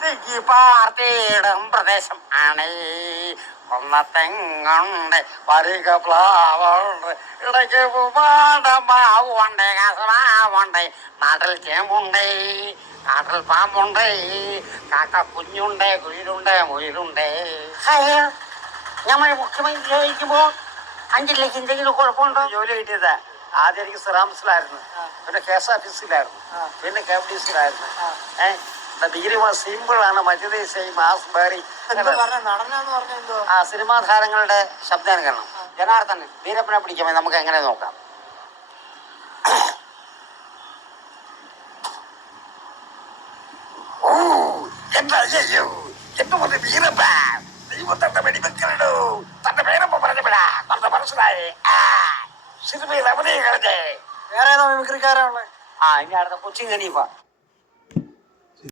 തിക്കി പാർത്തിയിടും പ്രദേശം ആണ്. കൊന്നത്തെങ്ങുണ്ട് വരിക പ്ലാവുണ്ട് ഇടയ്ക്ക് പാടമാവുണ്ട് മാവുണ്ട് കസമാവുണ്ട് നാട്ടിൽ ചേമ്പുണ്ട് നാട്ടിൽ പാമ്പുണ്ട് കാക്ക കുഞ്ഞുണ്ട് കുയിലുണ്ട് മുയിലുണ്ട് നമ്മൾ ഞമ്മൾ മുഖ്യമന്ത്രി ചോദിക്കുമ്പോ അഞ്ചിലേക്ക് എന്തെങ്കിലും കുഴപ്പമുണ്ടോ? ജോലി കിട്ടിയതാ. ആദ്യം എനിക്ക് സിറാംസിലായിരുന്നു പിന്നെ കെ എസ് ആർ ടി സിയിലായിരുന്നു. പിന്നെ കെ എഫ് ഡി സിയിലായിരുന്നു. ഏഹ് ഡിഗ്രി സിമ്പിൾ ആണ്. മജിതേ സെയിം ആസ് ബേറി ആ സിനിമാ താരങ്ങളുടെ ശബ്ദാനുകരണം ജനാർദ്ദൻ വീരപ്പനെ പിടിക്കുമ്പോൾ നമുക്ക് എങ്ങനെ നോക്കാം? ദൈവം തന്റെ വെടിവെക്കലോ തന്റെ പേരപ്പ പറഞ്ഞപ്പെടാ നമ്മുടെ മനസ്സിലായി? ആ. സിനിമയിൽ അഭിനയം കളഞ്ഞേ വേറെ ഏതോ മിമിക്രിക്കാരാ ഉള്ളത് ആ ഇനി അടുത്ത കൊച്ചിൻ